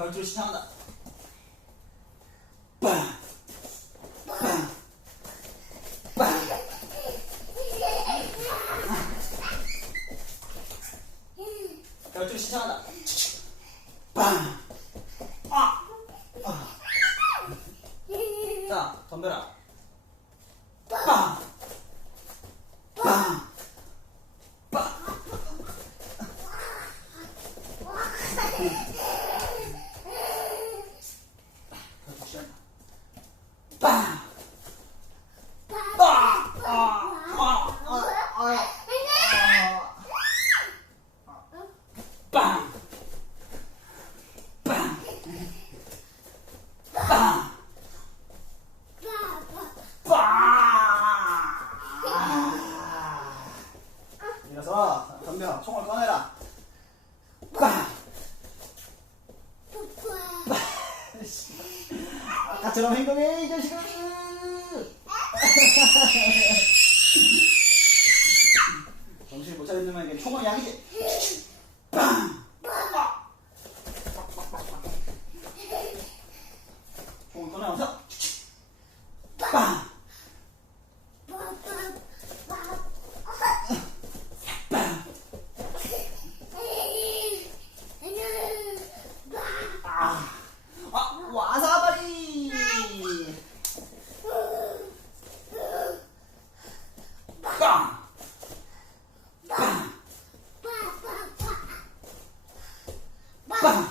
결투를 시작한다. 시작한다. 빵! 아! 아. 자, 덤벼라. 빵! 빵! 빵! 결투 시작한다. 빵! 빵! 아! 아! 아! 아! 빵! 빵! 빵! 빵! 덤벼 총을 꺼내라 빵! 아까처럼 행동해 이 자식아. 정신 못 차린 놈에게 총은 약이지 빵! 총을 꺼내면서 빵! 빵! 아, 아 와사바리 빵! 빵! 빵!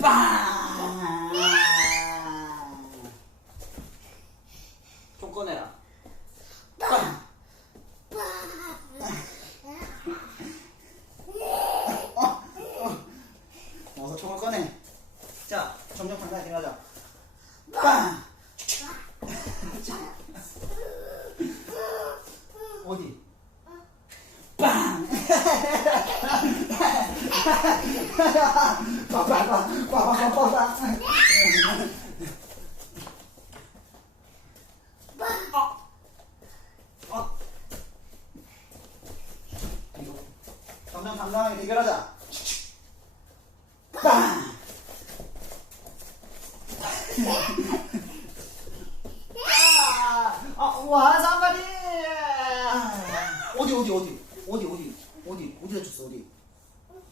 빵! 총 꺼내라. 빵! 어서 총을 꺼내. 자, 점점 간단히 들어가자. 빵! 어디? 빵! 아! 아! 당당하게 대결하자. 빵! 아, 아, 와, 삼발이! 어디, 어디, 어디, 어디, 어디, 어디, 어디 다쳤어, 어디?